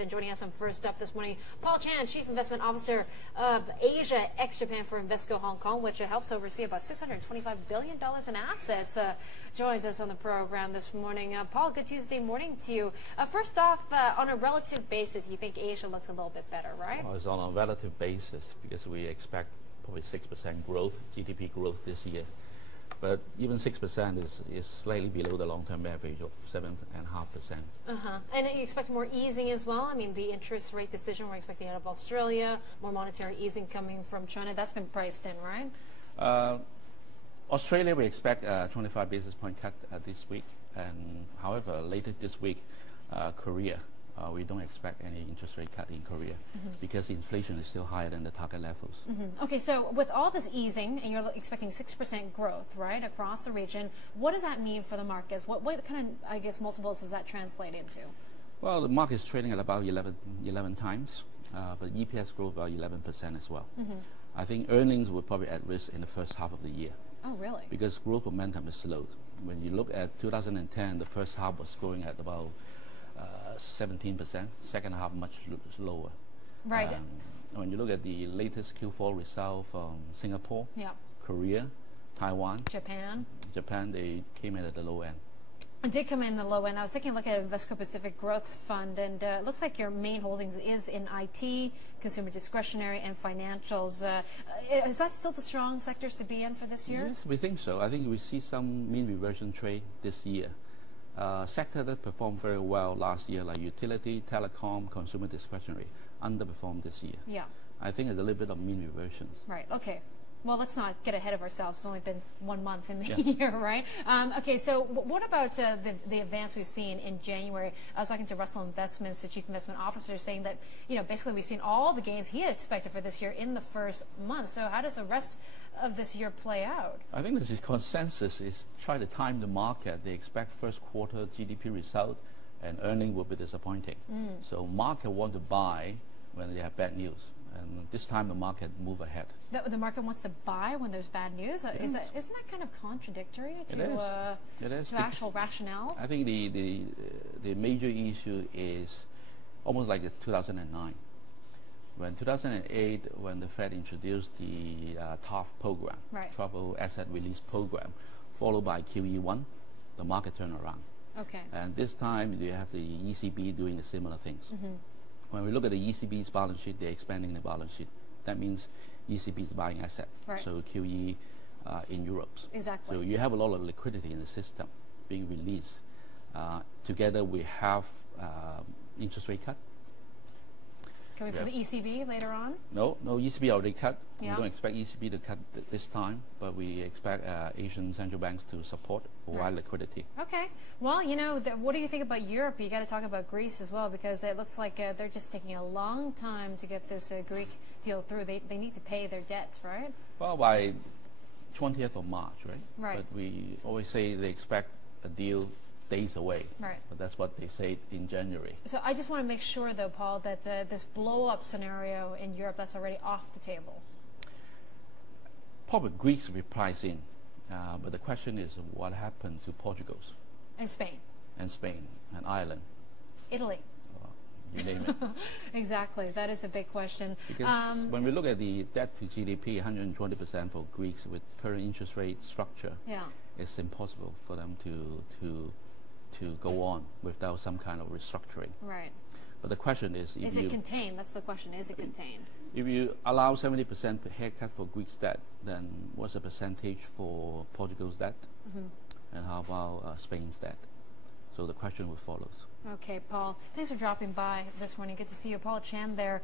And joining us on First Up this morning, Paul Chan, Chief Investment Officer of Asia ex-Japan for Invesco Hong Kong, which helps oversee about $625 billion in assets, joins us on the program this morning. Paul, good Tuesday morning to you. First off, on a relative basis, you think Asia looks a little bit better, right? Well, it's on a relative basis because we expect probably 6% growth, GDP growth this year. But even 6% is slightly below the long-term average of 7.5%. And you expect more easing as well? I mean, the interest rate decision we're expecting out of Australia, more monetary easing coming from China, that's been priced in, right? Australia, we expect a 25 basis point cut this week. And however, later this week, Korea, we don't expect any interest rate cut in Korea because inflation is still higher than the target levels. Okay, so with all this easing, and you're expecting 6% growth, right, across the region, what does that mean for the markets? What kind of, I guess, multiples does that translate into? Well, the market is trading at about 11 times, but EPS growth about 11% as well. I think earnings were probably at risk in the first half of the year. Oh, really? Because growth momentum is slowed. When you look at 2010, the first half was growing at about 17%, second half much lower. Right. When you look at the latest Q4 result from Singapore, Korea, Taiwan, Japan, they came in at the low end. It did come in the low end. I was taking a look at Invesco Pacific Growth Fund, and it looks like your main holdings is in IT, consumer discretionary, and financials. Is that still the strong sectors to be in for this year? Yes, we think so. I think we see some mean reversion trade this year. Sector that performed very well last year, like utility, telecom, consumer discretionary, underperformed this year. Yeah. I think there's a little bit of mean reversions. Right. Okay. Well, let's not get ahead of ourselves. It's only been 1 month in the year, right? Okay, so what about the advance we've seen in January? I was talking to Russell Investments, the Chief Investment Officer, saying that, basically we've seen all the gains he had expected for this year in the first month. So how does the rest of this year play out? I think the consensus is try to time the market. They expect first quarter GDP result and earning will be disappointing. So market want to buy when they have bad news. And this time the market move ahead. The market wants to buy when there's bad news? Isn't that kind of contradictory to actual rationale? I think the major issue is almost like 2009. When 2008, when the Fed introduced the TARF program, Troubled Asset Release Program, followed by QE1, the market turned around. Okay. And this time you have the ECB doing the similar things. When we look at the ECB's balance sheet, they're expanding the balance sheet. That means ECB is buying asset. Right. So QE in Europe. Exactly. So you have a lot of liquidity in the system being released. Together we have interest rate cut. Coming from the ECB later on? No, ECB already cut. Yeah. We don't expect ECB to cut this time, but we expect Asian central banks to support provide liquidity. Okay. Well, what do you think about Europe? You got to talk about Greece as well, because it looks like they're just taking a long time to get this Greek deal through. They need to pay their debts, right? Well, by 20th of March, right? Right. But we always say they expect a deal days away. Right. But that's what they say in January. So I just want to make sure, though, Paul, that this blow-up scenario in Europe, that's already off the table. Probably Greece will be priced in. But the question is what happened to Portugal's? And Spain. And Spain and Ireland. Italy. You name it. Exactly. That is a big question. Because when we look at the debt to GDP, 120% for Greeks with current interest rate structure, it's impossible for them to go on without some kind of restructuring. Right. But the question is it contained? That's the question. Is it contained? If you allow 70% haircut for Greek's debt, then what's the percentage for Portugal's debt? And how about Spain's debt? So the question will follow. Okay, Paul. Thanks for dropping by this morning. Good to see you. Paul Chan there.